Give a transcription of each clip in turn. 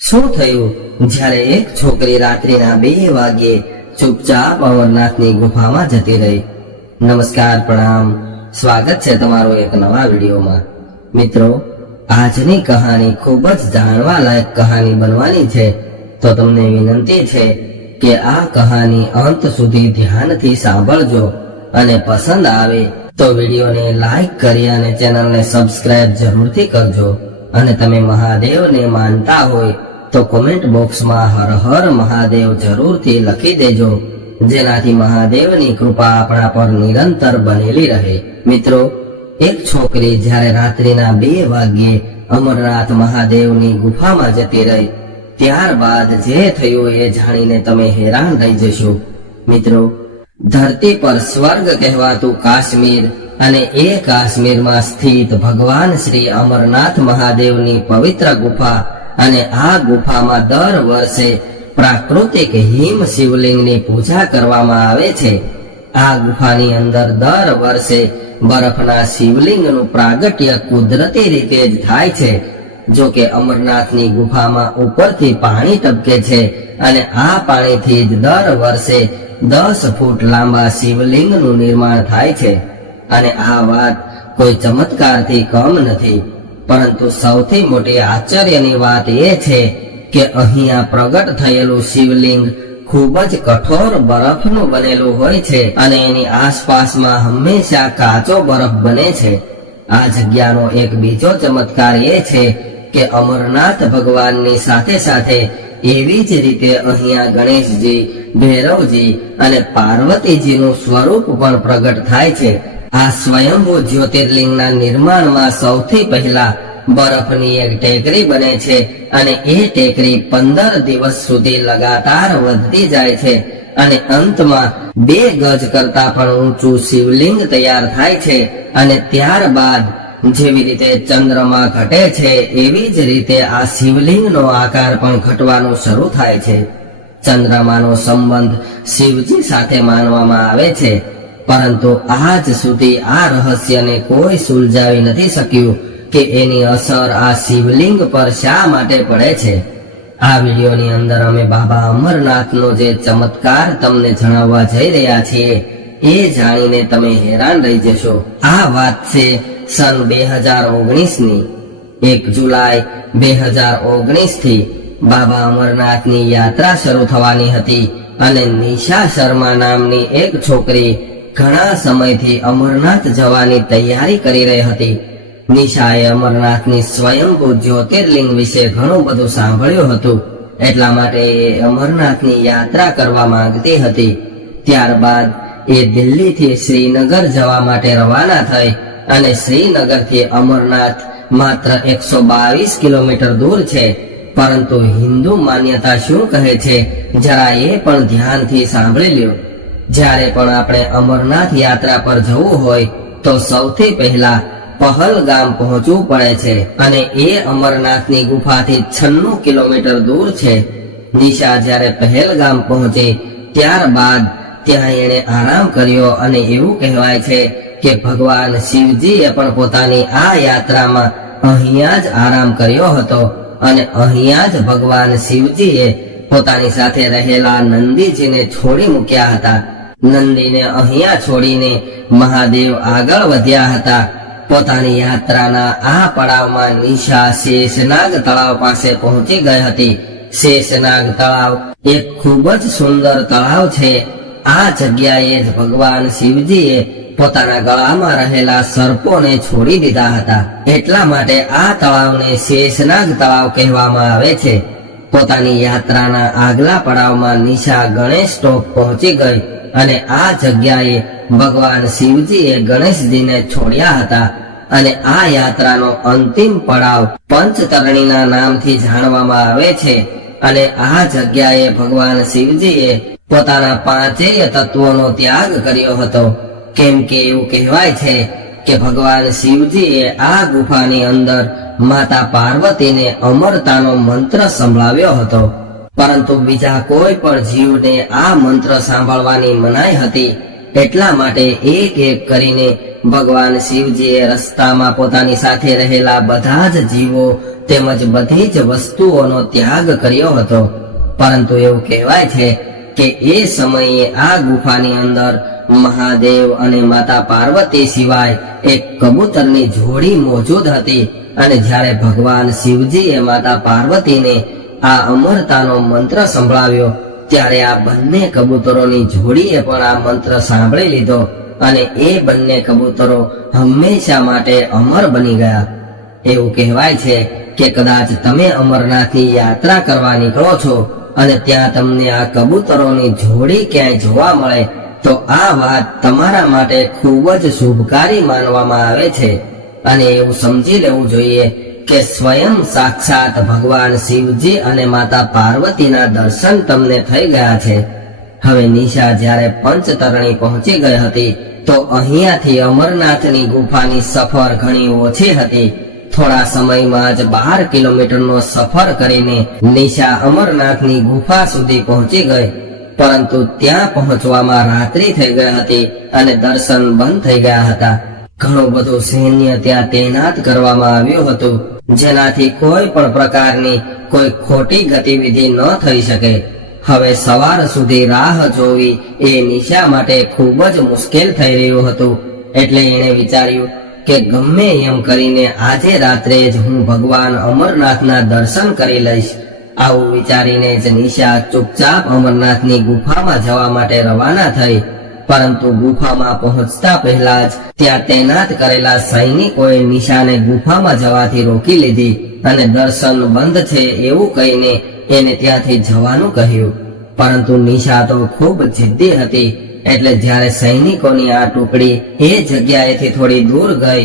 શું થયું જ્યારે એક છોકરી રાત્રિના 2 વાગ્યે ચૂપચાપ અમરનાથની ગુફામાં જતી રહી? નમસ્કાર, પ્રણામ, સ્વાગત છે તમારો એક નવા વિડીયોમાં. મિત્રો, આજની કહાની ખૂબ જ જાણવા લાયક કહાની બનવાની છે, તો તમને વિનંતી છે કે આ કહાની અંત સુધી ધ્યાનથી સાંભળજો અને પસંદ આવે તો વિડીયોને લાઈક કરી અને ચેનલને સબસ્ક્રાઇબ જરૂરથી કરજો. અને તમે મહાદેવને માનતા હોય તો કોમેન્ટ બોક્સમાં હર હર મહાદેવ જરૂરથી લખી દેજો, જેનાથી મહાદેવની કૃપા આપણા પર નિરંતર બનેલી રહે. મિત્રો, એક છોકરી જ્યારે રાત્રિના 2 વાગ્યે અમરનાથ મહાદેવની ગુફામાં જતી રહી, ત્યારબાદ જે થયું એ જાણીને તમે હેરાન રહી જશો. મિત્રો, ધરતી પર સ્વર્ગ કહેવાતું કાશ્મીર અને એ કાશ્મીરમાં સ્થિત ભગવાન શ્રી અમરનાથ મહાદેવની પવિત્ર ગુફા, અને આ ગુફામાં દર વર્ષે પ્રાકૃતિક હિમ શિવલિંગની પૂજા કરવામાં આવે છે. આ ગુફાની અંદર દર વર્ષે બરફના શિવલિંગનું પ્રાગટ્ય કુદરતી રીતે જ થાય છે. જો કે અમરનાથની ગુફામાં ઉપરથી પાણી ટપકે છે અને આ પાણીથી જ દર વર્ષે 10 ફૂટ લાંબા શિવલિંગનું નિર્માણ થાય છે. અને આ વાત કોઈ ચમત્કારથી કમ નથી, પરંતુ સૌથી મોટી આશ્ચર્યની વાત એ છે કે અહીંયા પ્રગટ થયેલું શિવલિંગ ખૂબ જ કઠોર બરફનું બનેલું હોય છે અને એની આસપાસમાં હંમેશા કાચો બરફ બને છે. આ જગ્યાનો એક બીજો ચમત્કાર એ છે કે અમરનાથ ભગવાનની સાથે સાથે એવી જ રીતે અહીંયા ગણેશજી, ભૈરવજી અને પાર્વતીજીનું સ્વરૂપ પણ પ્રગટ થાય છે. આ સ્વયંભૂ જ્યોતિર્લિંગના નિર્માણમાં સૌથી પહેલા બરફની એક ટેકરી બને છે અને એ ટેકરી 15 દિવસ સુધી લગાતાર વધતી જાય છે અને અંતમાં 2 ગજ કરતા પણ ઊંચું શિવલિંગ તૈયાર થાય છે. અને ત્યારબાદ જેવી રીતે ચંદ્રમા ઘટે છે એવી જ રીતે આ શિવલિંગનો આકાર પણ ઘટવાનું શરૂ થાય છે. ચંદ્રમાનો સંબંધ શિવજી સાથે માનવામાં આવે છે, પરંતુ આજ સુધી આ રહસ્યને કોઈ સુલઝાવી નથી શક્યું કે એની અસર આ શિવલિંગ પર શા માટે પડે છે. આ વિડીયોની અંદર અમે બાબા અમરનાથનો જે ચમત્કાર તમને જણાવવા જઈ રહ્યા છીએ એ જાણીને તમે હેરાન રહી જશો. આ વાત છે સન 2019ની. 1 જુલાઈ 2019 થી બાબા અમરનાથની યાત્રા શરૂ થવાની હતી અને નિશા શર્મા નામની એક છોકરી ઘણા સમયથી અમરનાથ જવાની તૈયારી કરી રહી હતી. નિશાએ અમરનાથની સ્વયંભૂ જ્યોતિર્લિંગ વિશે ઘણું બધું સાંભળ્યું હતું, એટલા માટે એ અમરનાથની યાત્રા કરવા માંગતી હતી. ત્યારબાદ એ દિલ્હીથી શ્રીનગર જવા માટે રવાના થઈ અને શ્રીનગરથી અમરનાથ માત્ર 122 કિલોમીટર દૂર છે. પરંતુ હિન્દુ માન્યતા શું કહે છે જરા એ પણ ધ્યાનથી સાંભળી લ્યો. જ્યારે પણ આપણે અમરનાથ યાત્રા પર જવું હોય તો સૌથી પહેલા પહલગામ પહોંચવું પડે છે અને એ અમરનાથની ગુફાથી 96 કિલોમીટર દૂર છે. નિશા જ્યારે પહેલગામ પહોંચી ત્યારબાદ ત્યાં એણે આરામ કર્યો અને એવું કહેવાય છે કે ભગવાન શિવજીએ પણ પોતાની આ યાત્રામાં અહીંયા જ આરામ કર્યો હતો અને અહીંયા જ ભગવાન શિવજીએ પોતાની સાથે રહેલા નંદીજીને છોડી મૂક્યા હતા. નંદીને અહીંયા છોડીને મહાદેવ આગળ વધ્યા હતા. પોતાની યાત્રાના આ પડાવમાં નિશા શેષનાગ તળાવ પાસે પહોંચી ગઈ હતી. શેષનાગ તળાવ એક ખૂબ જ સુંદર તળાવ છે. આ જગ્યાએ જ ભગવાન શિવજીએ પોતાના ગળામાં રહેલા સર્પોને છોડી દીધા હતા. એટલા માટે આ તળાવને શેષનાગ તળાવ કહેવામાં આવે છે. પોતાની યાત્રાના આગલા પડાવમાં નિશા ગણેશ ટોપ પહોંચી ગઈ અને આ જગ્યાએ ભગવાન શિવજીએ ગણેશજીને છોડ્યા હતા. અને આ યાત્રાનો અંતિમ પડાવ પંચતરણીના નામથી જાણવામાં આવે છે. અને આ જગ્યાએ ભગવાન શિવજીએ પોતાના 5 તત્વોનો ત્યાગ કર્યો હતો, કેમ કે એવું કહેવાય છે કે ભગવાન શિવજીએ આ ગુફાની અંદર માતા પાર્વતીને અમરતાનો મંત્ર સંભળાવ્યો હતો. પરંતુ બીજા કોઈ પણ જીવને આ મંત્ર સાંભળવાની મનાઈ હતી. એટલા માટે એક એક કરીને ભગવાન શિવજીએ રસ્તામાં પોતાની સાથે રહેલા બધા જ જીવો તેમજ બધી જ વસ્તુઓનો ત્યાગ કર્યો હતો, પરંતુ એવું કહેવાય છે કે એ સમયે આ ગુફાની અંદર મહાદેવ અને માતા પાર્વતી સિવાય એક કબૂતરની જોડી મોજૂદ હતી. અને જ્યારે ભગવાન શિવજીએ માતા પાર્વતીને આ અમરતાનો મંત્ર સંભળાવ્યો ત્યારે આ બંને કબૂતરોની જોડીએ પણ આ મંત્ર સાંભળી લીધો અને એ બંને કબૂતરો હંમેશા માટે અમર બની ગયા. એવું કહેવાય છે કે કદાચ તમે અમરનાથની યાત્રા કરવા નીકળો છો અને ત્યાં તમને આ કબૂતરોની જોડી ક્યાંય જોવા મળે તો આ વાત તમારા માટે ખૂબ જ શુભકારી માનવામાં આવે છે. અને એવું સમજી લેવું જોઈએ કે સ્વયં સાક્ષાત ભગવાન શિવજી અને માતા પાર્વતીના દર્શન તમને થઈ ગયા છે. હવે નિશા જ્યારે પંચતરણી પહોંચી ગઈ હતી તો અહીંયાથી અમરનાથની ગુફાની સફર ઘણી ઓછી હતી. થોડા સમયમાં જ 12 કિલોમીટરનો સફર કરીને નિશા અમરનાથની ગુફા સુધી પહોંચી ગઈ, પરંતુ ત્યાં પહોંચવામાં રાત્રિ થઈ ગઈ હતી અને દર્શન બંધ થઈ ગયા હતા. ઘણું બધું સૈન્ય ત્યાં તૈનાત કરવામાં આવ્યું હતું, જેનાથી કોઈ પણ પ્રકારની કોઈ ખોટી ગતિવિધિ ન થઈ શકે. હવે સવાર સુધી રાહ જોવી એ નિશા માટે ખૂબ જ મુશ્કેલ થઈ રહ્યું હતું. એટલે એણે વિચાર્યું કે ગમે એમ કરીને આજે રાત્રે જ હું ભગવાન અમરનાથના દર્શન કરી લઈશ. આવું વિચારીને જ નિશા ચૂપચાપ અમરનાથની ગુફામાં જવા માટે રવાના થઈ. પરંતુ ગુફામાં પહોંચતા પહેલા જ ત્યાં તૈનાત કરેલા સૈનિકોએ નિશાને ગુફામાં જવાથી રોકી લીધી અને દર્શન બંધ છે એવું કહીને એને ત્યાંથી જવાનું કહ્યું. પરંતુ નિશા તો ખૂબ જિદ્દી હતી, એટલે જ્યારે સૈનિકોની આ ટુકડી એ જગ્યાએથી થોડી દૂર ગઈ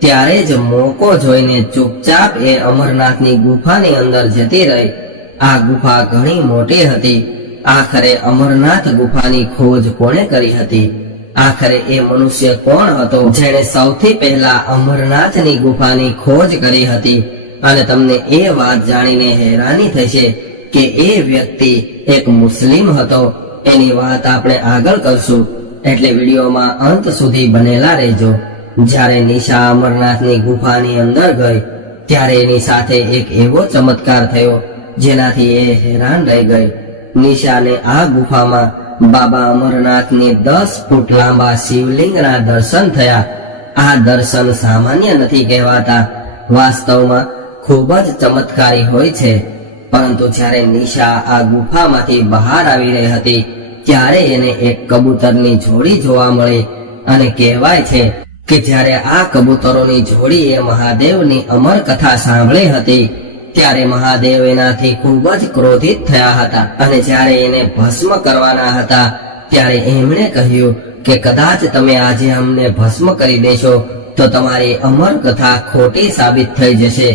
ત્યારે જ મોકો જોઈને ચૂપચાપ એ અમરનાથની ગુફાની અંદર જતી રહી. આ ગુફા ઘણી મોટી હતી. આખરે અમરનાથ ગુફાની ખોજ કોણે કરી હતી? આખરે એ મનુષ્ય કોણ હતો જેણે સૌથી પહેલા અમરનાથની ગુફાની ખોજ કરી હતી? અને તમને એ વાત જાણીને હેરાની થશે કે એ વ્યક્તિ એક મુસ્લિમ હતો. એની વાત આપણે આગળ કરશું, એટલે વિડીયોમાં અંત સુધી બનેલા રહેજો. જ્યારે નિશા અમરનાથની ગુફાની અંદર ગઈ ત્યારે એની સાથે એક એવો ચમત્કાર થયો જેનાથી એ હેરાન રહી ગઈ. નિશાને આ ગુફામાં બાબા અમરનાથની 10 ફૂટ લાંબા શિવલિંગના દર્શન થયા. આ દર્શન સામાન્ય નથી કહેવાતા, વાસ્તવમાં ખૂબ જ ચમત્કારી હોય છે. પરંતુ જ્યારે નિશા આ ગુફામાંથી બહાર આવી રહી હતી ત્યારે એને એક કબૂતરની જોડી જોવા મળી. અને કહેવાય છે કે જ્યારે આ કબૂતરોની જોડીએ મહાદેવની અમર કથા સાંભળી હતી ત્યારે મહાદેવ એનાથી ખૂબ જ ક્રોધિત થયા હતા અને જ્યારે એને ભસ્મ કરવાના હતા ત્યારે એમણે કહ્યું કે કદાચ તમે આજે અમને ભસ્મ કરી દેશો તો તમારી અમર કથા ખોટી સાબિત થઈ જશે.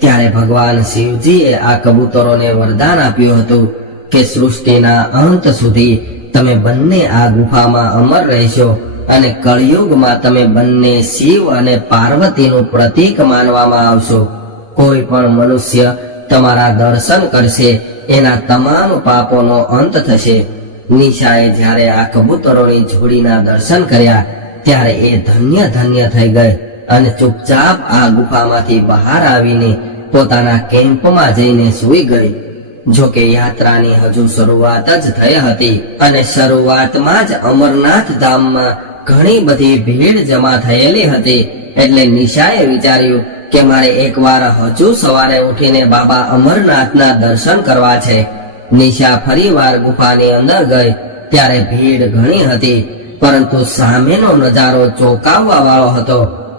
ત્યારે ભગવાન શિવજીએ આ કબૂતરોને વરદાન આપ્યું હતું કે સૃષ્ટિના અંત સુધી તમે બંને આ ગુફામાં અમર રહેશો અને કળિયુગમાં તમે બંને શિવ અને પાર્વતીનું પ્રતીક માનવામાં આવશો. કોઈ પણ મનુષ્ય તમારા દર્શન કરશે એના તમામ પાપોનો અંત થશે. નિશાએ જ્યારે આ કબૂતરોની જોડીના દર્શન કર્યા ત્યારે એ ધન્ય ધન્ય થઈ ગઈ અને ચૂપચાપ આ ગુફામાંથી બહાર આવીને પોતાના કેમ્પમાં જઈને સૂઈ ગઈ. જોકે યાત્રાની હજુ શરૂઆત જ થઈ હતી અને શરૂઆતમાં જ અમરનાથ ધામમાં ઘણી બધી ભીડ જમા થયેલી હતી. એટલે નિશાએ વિચાર્યું કે મારે એકવાર હજુ સવારે ઉઠીને બાબા અમરનાથના દર્શન કરવા છે. નિશા ફરીવાર ગુફાની અંદર ગઈ ત્યારે ભીડ ઘણી હતી, પરંતુ સામેનો નજારો ચોંકાવવા વાળો હતો.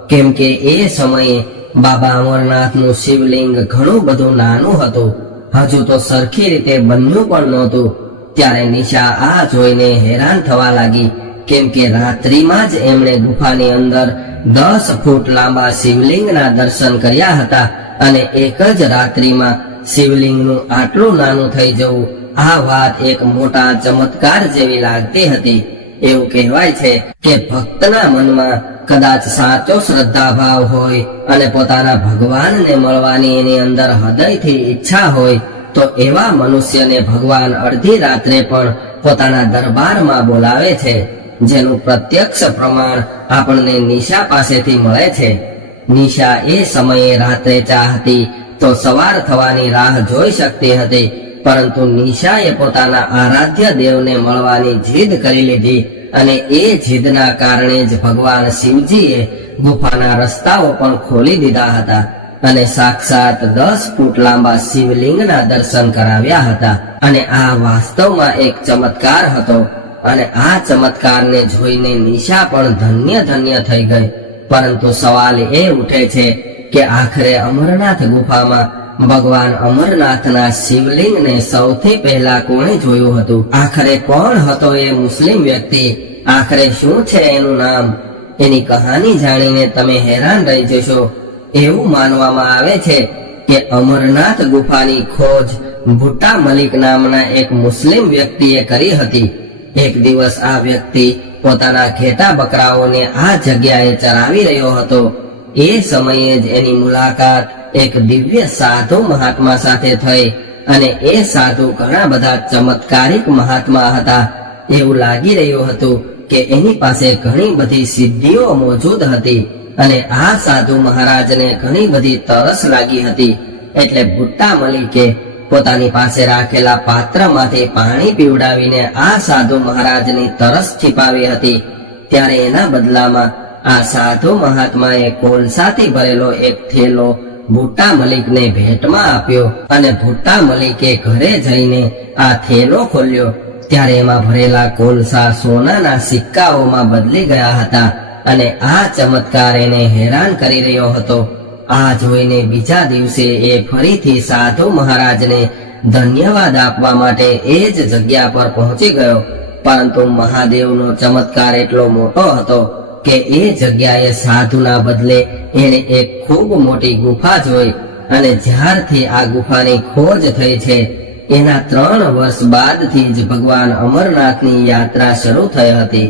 કેમ કે એ સમયે બાબા અમરનાથનું શિવલિંગ ઘણું બધું નાનું હતું, હજુ તો સરખી રીતે બન્યું પણ નહોતું. ત્યારે નિશા આ જોઈને હેરાન થવા લાગી, કેમ કે રાત્રિમાં જ એમણે ગુફાની અંદર 10 ફૂટ લાંબા શિવલિંગના દર્શન કર્યા હતા અને એક જ રાત્રિમાં શિવલિંગનું આટલું નાનું થઈ જવું આ વાત એક મોટા ચમત્કાર જેવી લાગતી હતી. એવું કહેવાય છે કે ભક્તના મનમાં કદાચ સાચો શ્રદ્ધાભાવ હોય અને પોતાના ભગવાનને મળવાની એની અંદર હૃદયથી ઈચ્છા હોય તો એવા મનુષ્યને ભગવાન અડધી રાત્રે પણ પોતાના દરબારમાં બોલાવે છે. જેનું પ્રત્યક્ષ પ્રમાણ આપણને નિશા પાસેથી મળે છે. નિશા એ સમયે રાત્રે ચા હતી તો સવાર થવાની રાહ જોઈ શકતી હતી, પરંતુ નિશાએ પોતાના આરાધ્ય દેવને મળવાની જીદ કરી લીધી અને એ જીદના કારણે જ ભગવાન શિવજીએ ગુફાના રસ્તાઓ પણ ખોલી દીધા હતા અને સાક્ષાત 10 ફૂટ લાંબા શિવલિંગના દર્શન કરાવ્યા હતા. અને આ વાસ્તવમાં એક ચમત્કાર હતો અને આ ચમત્કારને જોઈને નિશા પણ ધન્ય ધન્ય થઈ ગઈ. પરંતુ સવાલ એ ઉઠે છે કે આખરે અમરનાથ ગુફામાં ભગવાન અમરનાથના શિવલિંગને સૌથી પહેલા કોણે જોયું હતું? આખરે કોણ હતો એ મુસ્લિમ વ્યક્તિ? આખરે શું છે એનું નામ? એની કહાની જાણીને તમે હેરાન રહી જશો. એવું માનવામાં આવે છે કે અમરનાથ ગુફાની ખોજ ભુટ્ટા મલિક નામના એક મુસ્લિમ વ્યક્તિએ કરી હતી. એક દિવસ આ વ્યક્તિ પોતાના ઘેટા બકરાઓને આ જગ્યાએ ચરાવી રહ્યો હતો. એ સમયે જ એની મુલાકાત એક દિવ્ય સાધુ મહાત્મા સાથે થઈ અને એ સાધુ ઘણા બધા ચમત્કારિક મહાત્મા હતા. એવું લાગી રહ્યું હતું કે એની પાસે ઘણી બધી સિદ્ધિઓ મોજૂદ હતી અને આ સાધુ મહારાજને ઘણી બધી તરસ લાગી હતી. એટલે ભુટ્ટા મલિકે પોતાની પાસે રાખેલા પાત્રમાંથી પાણી પીવડાવીને આ સાધુ મહારાજની તરસ छिपाવી હતી. ત્યારે એના બદલામાં આ સાધુ મહાત્માએ કોલસાથી ભરેલો એક થેલો ભુટ્ટા મલિકને ભેટમાં આપ્યો અને ભુટ્ટા મલિકે ઘરે જઈને આ થેલો ખોલ્યો. ત્યારે એમાં ભરેલા કોલસા સોનાના સિક્કાઓમાં બદલી ગયા હતા અને આ ચમત્કાર એને હેરાન કરી રહ્યો હતો. આ જોઈને બીજા દિવસે એ ફરીથી સાધુ મહારાજને ધન્યવાદ આપવા માટે એ જ જગ્યા પર પહોંચી ગયો. પરંતુ મહાદેવનો ચમત્કાર એટલો મોટો હતો કે એ જગ્યાએ સાધુના બદલે એને એક ખૂબ મોટી ગુફા જોઈ અને જ્યારથી આ ગુફાની ખોજ થઈ છે એના 3 વર્ષ બાદથી જ ભગવાન અમરનાથની યાત્રા શરૂ થઈ હતી.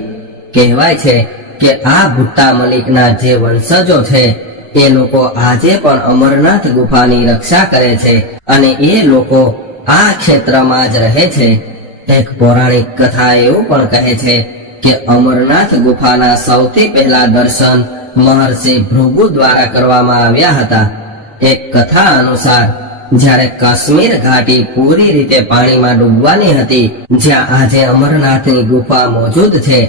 કહેવાય છે કે આ ભુટ્ટા મલિકના જે વંશજો છે એ લોકો આજે પણ અમરનાથ ગુફાની રક્ષા કરે છે અને એ લોકો આ ક્ષેત્રમાં જ રહે છે. એક પૌરાણિક કથા એવું પણ કહે છે કે અમરનાથ ગુફાના સૌથી પહેલા દર્શન મહર્ષિ ભૃગુ દ્વારા કરવામાં આવ્યા હતા. એક કથા અનુસાર જ્યારે કાશ્મીર ઘાટી પૂરી રીતે પાણીમાં ડૂબવાની હતી, જ્યાં આજે અમરનાથની ગુફા મોજૂદ છે,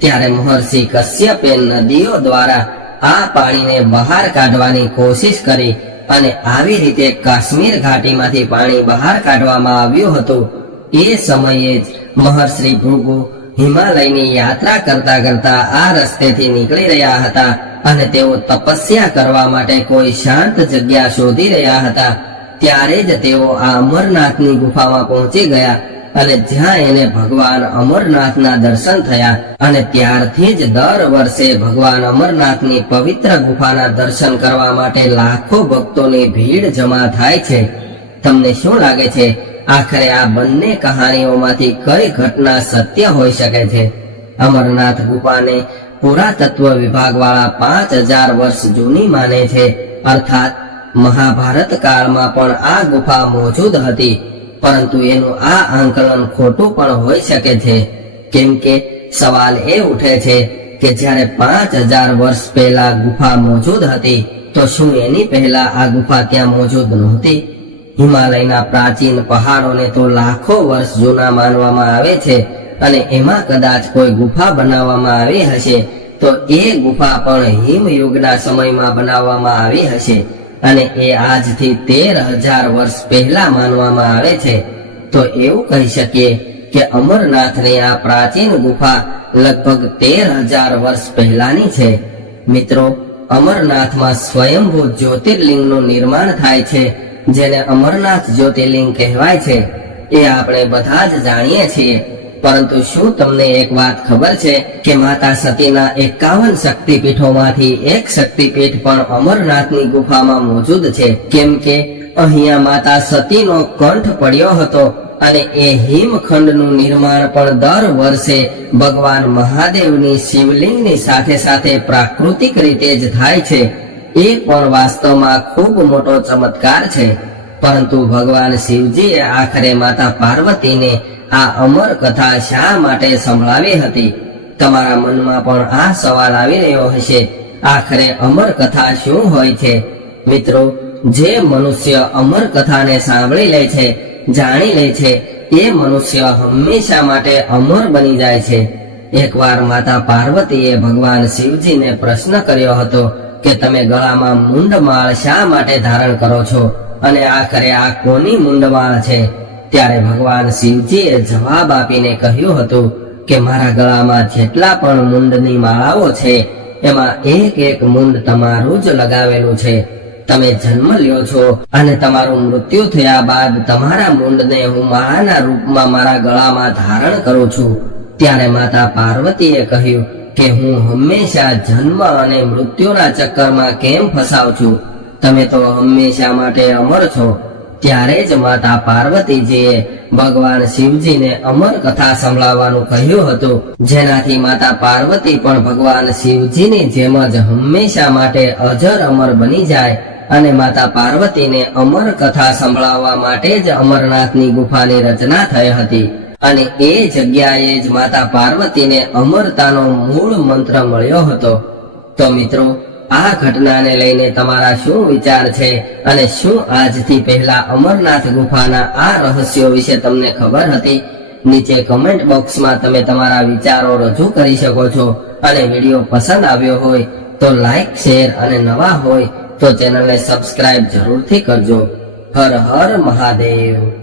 ત્યારે મહર્ષિ કશ્યપે નદીઓ દ્વારા આ પાણીને બહાર કાઢવાની કોશિશ કરી અને આવી રીતે કાશ્મીર ઘાટીમાંથી પાણી બહાર કાઢવામાં આવ્યું હતું. એ સમયે જ મહર્ષિ ભૃગુ હિમાલયની યાત્રા કરતા કરતા આ રસ્તેથી નીકળી રહ્યા હતા અને તેઓ તપસ્યા કરવા માટે કોઈ શાંત જગ્યા શોધી રહ્યા હતા. ત્યારે જ તેઓ આ અમરનાથની ગુફામાં પહોંચી ગયા અને જ્યાં એને ભગવાન અમરનાથના દર્શન થયા અને ત્યારથી જ દર વર્ષે ભગવાન અમરનાથની પવિત્ર ગુફાના દર્શન કરવા માટે લાખો ભક્તોની ભીડ જમા થાય છે. તમને શું લાગે છે, આખરે આ બંને કહાનીઓમાંથી કઈ ઘટના સત્ય હોઈ શકે છે? અમરનાથ ગુફાને પુરાતત્વ વિભાગ વાળા 5000 વર્ષ જૂની માને છે, અર્થાત મહાભારત કાળમાં પણ આ ગુફા મોજૂદ હતી. પરંતુ એનું આ આંકલન ખોટું પણ હોઈ શકે છે, કેમ કે સવાલ એ ઉઠે છે કે જ્યારે 5000 વર્ષ પહેલા ગુફા મોજૂદ હતી તો શું એની પહેલા આ ગુફા ત્યાં મોજૂદ નહોતી? હિમાલયના પ્રાચીન પહાડોને તો લાખો વર્ષ જૂના માનવામાં આવે છે અને એમાં કદાચ કોઈ ગુફા બનાવવામાં આવી હશે તો એ ગુફા પણ હિમયુગના સમયમાં બનાવવામાં આવી હશે અને એ આજથી 13000 વર્ષ પહેલા માનવામાં આવે છે. તો એવું કહી શકીએ કે અમરનાથની આ પ્રાચીન ગુફા લગભગ 13000 વર્ષ પહેલાની છે. મિત્રો, અમરનાથમાં સ્વયંભૂ જ્યોતિર્લિંગનું નિર્માણ થાય છે, જેને અમરનાથ જ્યોતિર્લિંગ કહેવાય છે. એ આપણે બધા જ જાણીએ છીએ. પરંતુ શું તમને એક વાત ખબર છે કે માતા સતીના 51 શક્તિપીઠોમાંથી એક શક્તિપીઠ પણ અમરનાથની ગુફામાં મોજૂદ છે? કેમ કે અહીંયા માતા સતીનો કંઠ પડ્યો હતો અને એ હિમખંડનું નિર્માણ પણ દર વર્ષે ભગવાન મહાદેવની શિવલિંગની સાથે સાથે પ્રાકૃતિક રીતે જ થાય છે. એ પણ વાસ્તવમાં ખૂબ મોટો ચમત્કાર છે. પરંતુ ભગવાન શિવજીએ આખરે માતા પાર્વતીને આ અમર કથા શા માટે સંભળાવી હતી? તમારા મનમાં પણ આ સવાલ આવી રહ્યો હશે, આખરે અમર કથા શું હોય છે? મિત્રો, જે મનુષ્ય અમર કથાને સાંભળી લે છે, જાણી લે છે, એ મનુષ્ય હંમેશા માટે અમર બની જાય છે. એકવાર માતા પાર્વતીએ ભગવાન શિવજીને પ્રશ્ન કર્યો હતો કે તમે ગળામાં મુંડમાળ શા માટે ધારણ કરો છો અને આખરે આ કોની મુંડમાળ છે? ત્યારે ભગવાન શિવજીએ જવાબ આપીને કહ્યું હતું કે મારા ગળામાં જેટલા પણ મુંડની માળાઓ છે એમાં એક એક મુંડ તમારું જ લગાવેલું છે. તમે જન્મ લ્યો છો અને તમારું મૃત્યુ થયા બાદ તમારા મુંડને હું માળાના રૂપમાં મારા ગળામાં ધારણ કરું છું. ત્યારે માતા પાર્વતીએ કહ્યું કે હું હંમેશા જન્મ અને મૃત્યુના ચક્કરમાં કેમ ફસાવ છું? તમે તો હંમેશા માટે અમર છો. ત્યારે જ માતા પાર્વતીજીએ ભગવાન શિવજીને અમર કથા સંભળાવવાનું કહ્યું હતું, જેનાથી માતા પાર્વતી પણ ભગવાન શિવજીની જેમ જ હંમેશા માટે અજર અમર બની જાય અને માતા પાર્વતીને અમર કથા સંભળાવવા માટે જ અમરનાથની ગુફાની રચના થઈ હતી અને એ જગ્યાએ જ માતા પાર્વતીને અમરતાનો મૂળ મંત્ર મળ્યો હતો. તો મિત્રો, આ ઘટનાને લઈને તમારા શું વિચાર છે અને શું આજથી પહેલા અમરનાથ ગુફાના આ રહસ્યો વિશે તમને ખબર હતી? નીચે કમેન્ટ બોક્સમાં તમે તમારા વિચારો રજૂ કરી શકો છો અને વિડીયો પસંદ આવ્યો હોય તો લાઈક, શેર અને નવા હોય તો ચેનલને સબસ્ક્રાઇબ જરૂરથી કરજો. હર હર મહાદેવ.